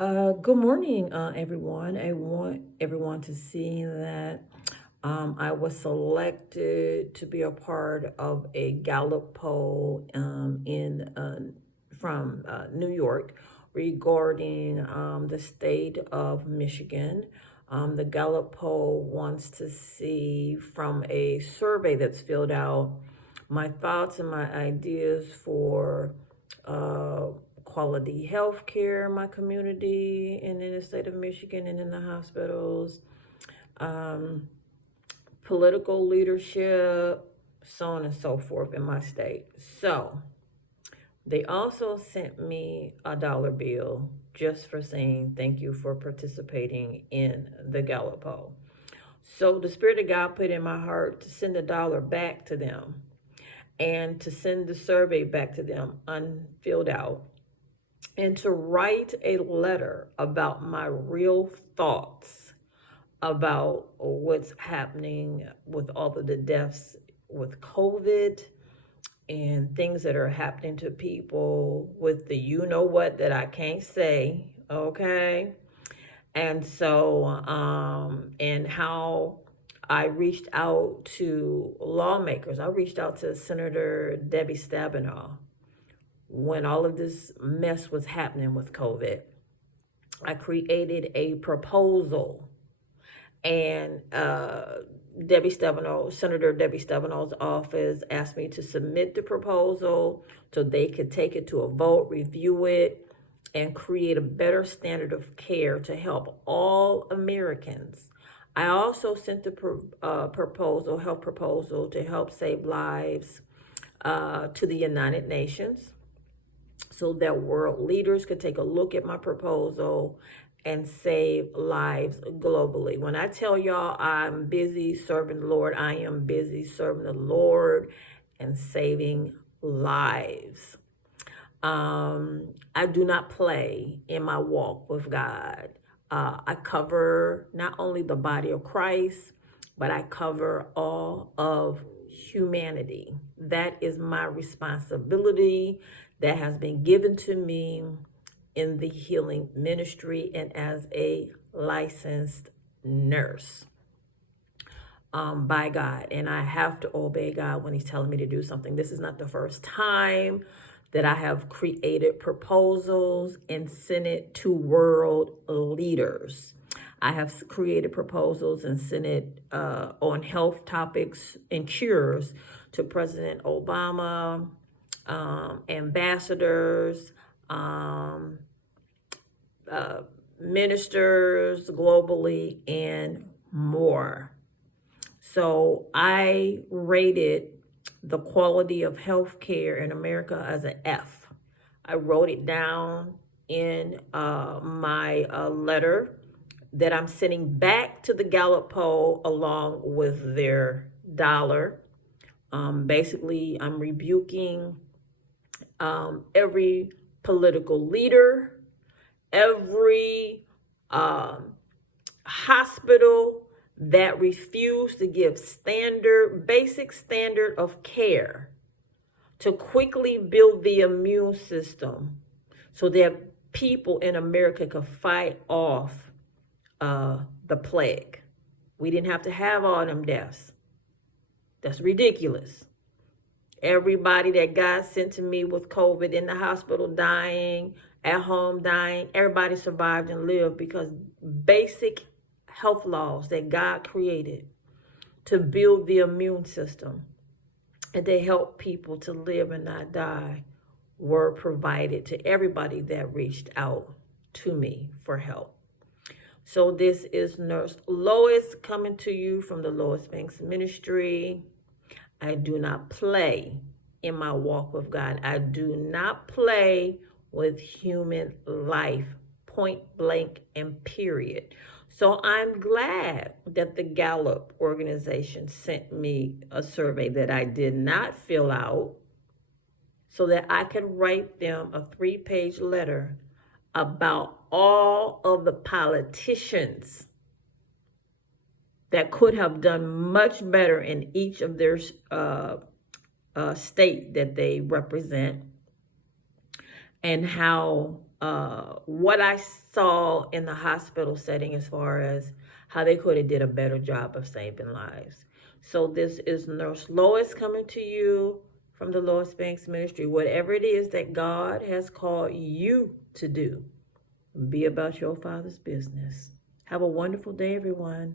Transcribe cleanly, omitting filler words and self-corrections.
Good morning, everyone. I want everyone to see that I was selected to be a part of a Gallup poll in from New York regarding the state of Michigan. The Gallup poll wants to see from a survey that's filled out my thoughts and my ideas for uh, quality health care in my community and in the state of Michigan and in the hospitals, um, political leadership, so on and so forth in my state. So they also sent me a dollar bill just for saying thank you for participating in the Gallup poll. So the Spirit of God put in my heart to send a dollar back to them and to send the survey back to them unfilled out and to write a letter about my real thoughts about what's happening with all of the deaths with COVID and things that are happening to people with the you know what that I can't say, okay? And so, and how I reached out to lawmakers. I reached out to Senator Debbie Stabenow when all of this mess was happening with COVID. I created a proposal, and Senator Debbie Stabenow's office asked me to submit the proposal so they could take it to a vote, review it, and create a better standard of care to help all Americans. I also sent the health proposal to help save lives to the United Nations so that world leaders could take a look at my proposal and save lives globally. When I tell y'all I'm busy serving the Lord, I am busy serving the Lord and saving lives. I do not play in my walk with God. I cover not only the body of Christ, but I cover all of humanity. That is my responsibility that has been given to me in the healing ministry and as a licensed nurse by God. And I have to obey God when he's telling me to do something. This is not the first time that I have created proposals and sent it to world leaders. I have created proposals and sent it on health topics and cures to President Obama, ambassadors, ministers globally, and more. So I rated the quality of health care in America as an F. I wrote it down in my letter that I'm sending back to the Gallup poll along with their dollar. Basically, I'm rebuking every political leader, every hospital that refuse to give basic standard of care to quickly build the immune system so that people in America could fight off the plague. We didn't have to have all them deaths. That's ridiculous. Everybody that God sent to me with COVID in the hospital dying, at home dying, everybody survived and lived because basic health laws that God created to build the immune system and to help people to live and not die were provided to everybody that reached out to me for help. So this is Nurse Lois coming to you from the Lois Banks Ministry. I do not play in my walk with God. I do not play with human life, point blank and period. So I'm glad that the Gallup organization sent me a survey that I did not fill out so that I could write them a 3-page letter about all of the politicians that could have done much better in each of their state that they represent, and how what I saw in the hospital setting as far as how they could have did a better job of saving lives. So this is Nurse Lois coming to you from the Lois Banks Ministry. Whatever it is that God has called you to do, be about your Father's business. Have a wonderful day, everyone.